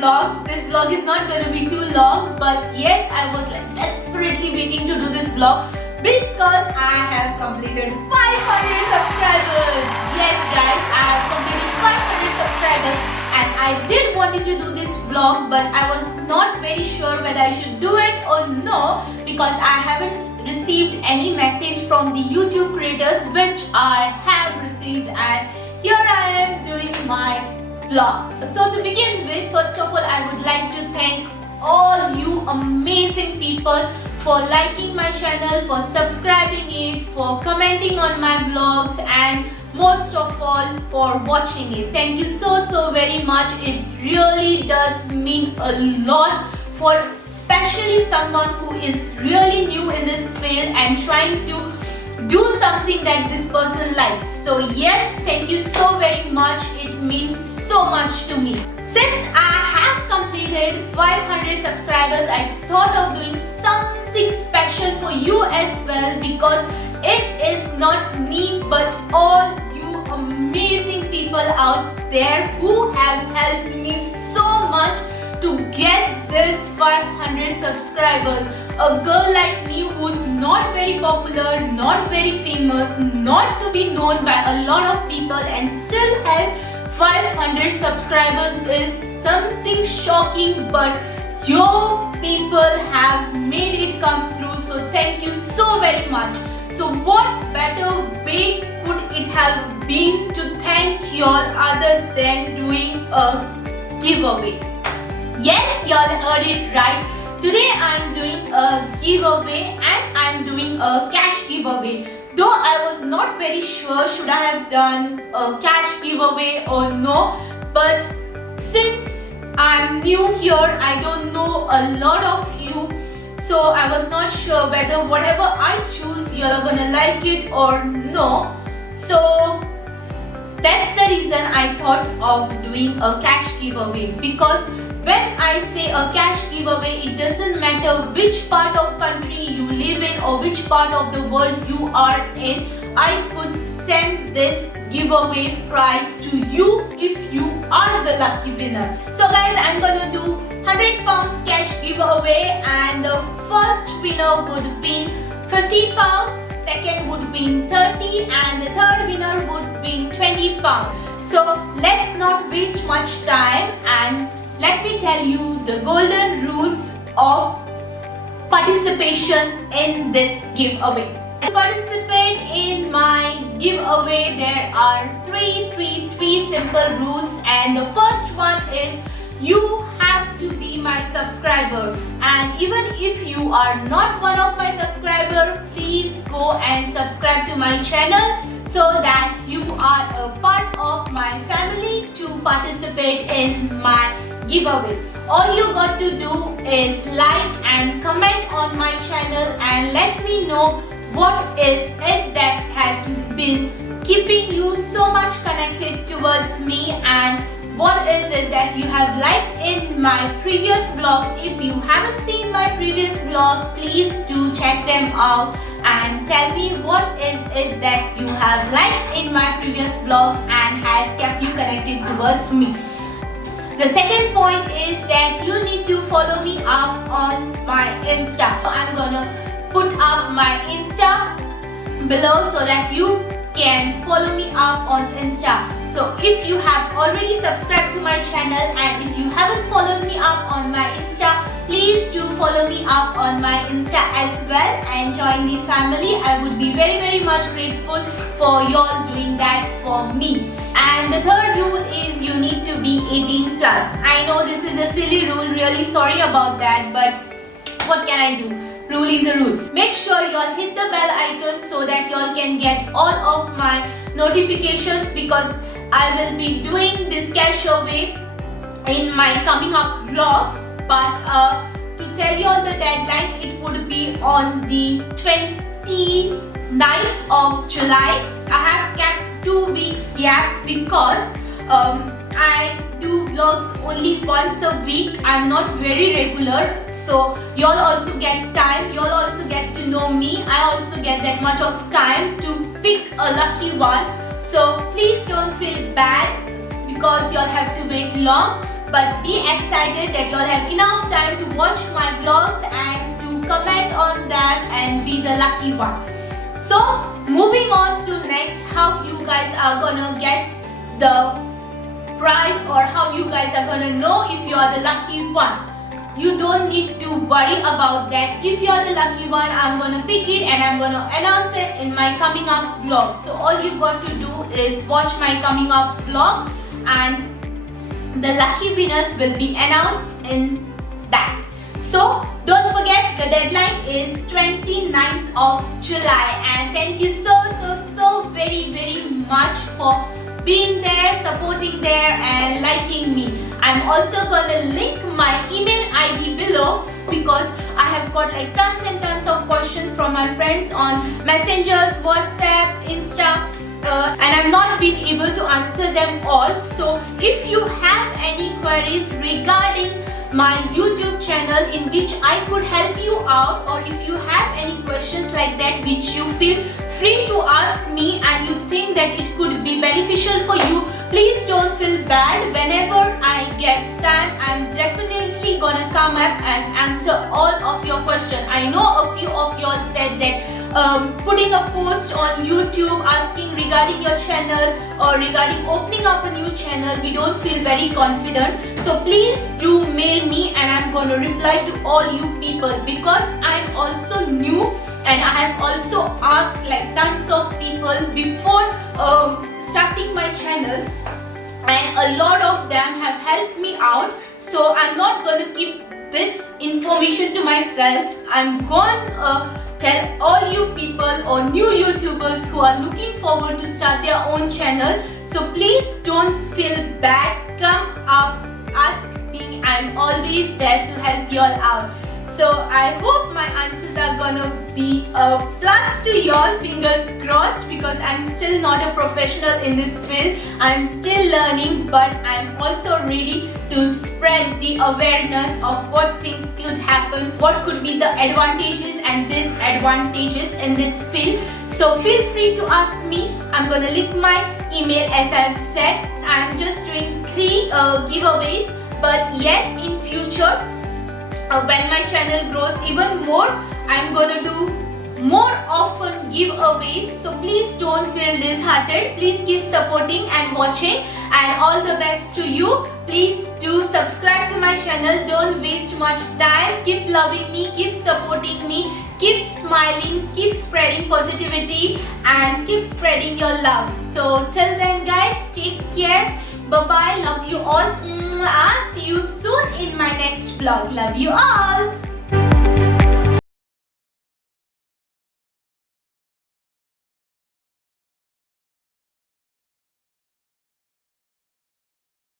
vlog. This vlog is not going to be too long, but yes, I was like desperately waiting to do this vlog because I have completed 500 subscribers. Yes guys, I have completed 500 subscribers and I did wanted to do this vlog, but I was not very sure whether I should do it or no because I haven't received any message from the YouTube creators, which I have received, and here I am doing my vlog. So to begin with, first of all, I would like to thank all you amazing people for liking my channel, for subscribing it, for commenting on my vlogs, and most of all for watching it. Thank you so very much. It really does mean a lot for especially someone who is really new in this field and trying to do something that this person likes. So yes, thank you so very much. It means so much to me. Since I have completed 500 subscribers, I thought of doing something special for you as well, because it is not me but all you amazing people out there who have helped me so much to get this 500 subscribers. A girl like me who's not very popular, not very famous, not to be known by a lot of people and still has 500 subscribers is something shocking, but your people have made it come through. So thank you so very much. So what better way could it have been to thank y'all other than doing a giveaway? Yes, y'all heard it right. Today I'm doing a giveaway and I'm doing a cash giveaway. Though I was not very sure should I have done a cash giveaway or no, but since I'm new here, I don't know a lot of you, so I was not sure whether whatever I choose you're gonna like it or no. So that's the reason I thought of doing a cash giveaway, because when I say a cash giveaway, it doesn't matter which part of country you live in or which part of the world you are in. I could send this giveaway prize to you if you are the lucky winner. So guys, I'm gonna do £100 cash giveaway, and the first winner would be £50, second would be 30, and the third winner would be £20. So let's not waste much time and let me tell you the golden rules of participation in this giveaway. To participate in my giveaway, there are three simple rules, and the first one is you have to be my subscriber, and even if you are not one of my subscribers, please go and subscribe to my channel so that you are a part of my family to participate in my giveaway. All you got to do is like and comment on my channel and let me know what is it that has been keeping you so much connected towards me, and what is it that you have liked in my previous vlogs. If you haven't seen my previous vlogs, please do check them out and tell me what is it that you have liked in my previous vlogs and has kept you connected towards me. The second point is that you need to follow me up on my Insta. I'm gonna put up my Insta below so that you can follow me up on Insta. So if you have already subscribed to my channel and if you haven't followed me up on my Insta, please do follow me up on my Insta as well and join the family. I would be very much grateful for y'all doing that for me. And the third rule is you need to be 18 plus. I know this is a silly rule, really sorry about that, but what can I do? Rule is a rule. Make sure y'all hit the bell icon so that y'all can get all of my notifications, because I will be doing this cash away in my coming up vlogs. But to tell you all the deadline, it would be on the 29th of July. I have kept 2 weeks gap because I do vlogs only once a week. I'm not very regular, so y'all also get time, y'all also get to know me. I also get that much of time to pick a lucky one. So please don't feel bad because y'all have to wait long. but be excited that you'll have enough time to watch my vlogs and to comment on them and be the lucky one. So moving on to next, how you guys are gonna get the prize or how you guys are gonna know if you are the lucky one. You don't need to worry about that. If you are the lucky one, I'm gonna pick it and I'm gonna announce it in my coming up vlog. So all you got to do is watch my coming up vlog and the lucky winners will be announced in that. So don't forget, the deadline is 29th of July, and thank you so very much for being there, supporting there and liking me. I'm also gonna link my email ID below because I have got like tons and tons of questions from my friends on messengers, WhatsApp, Insta, and I'm not been able to answer them all. So if you have any queries regarding my YouTube channel in which I could help you out, or if you have any questions like that which you feel free to ask me and you think that it could be beneficial for you, please don't feel bad. Whenever I get time, I'm definitely gonna come up and answer all of your questions. I know a few of y'all said that putting a post on YouTube asking regarding your channel or regarding opening up a new channel, we don't feel very confident. So please do mail me and I'm gonna reply to all you people because I'm also new and I have also asked like tons of people before starting my channel, and a lot of them have helped me out. So I'm not gonna keep this information to myself. I'm gonna tell all you people or new YouTubers who are looking forward to start their own channel. So please don't feel bad. Come up, ask me. I'm always there to help you all out. So I hope my answers are gonna be a plus to y'all, fingers crossed, because I'm still not a professional in this field. I'm still learning, but I'm also ready to spread the awareness of what things could happen, what could be the advantages and disadvantages in this field. So feel free to ask me. I'm gonna link my email as I've said. I'm just doing 3 giveaways, but yes, in future, when my channel grows even more, I'm gonna do more often giveaways. So please don't feel disheartened. Please keep supporting and watching, and all the best to you. Please do subscribe to my channel. Don't waste much time. Keep loving me, keep supporting me, keep smiling, keep spreading positivity and keep spreading your love. So till then guys, take care. Bye bye. Love you all. See you soon in my next vlog. Love you all.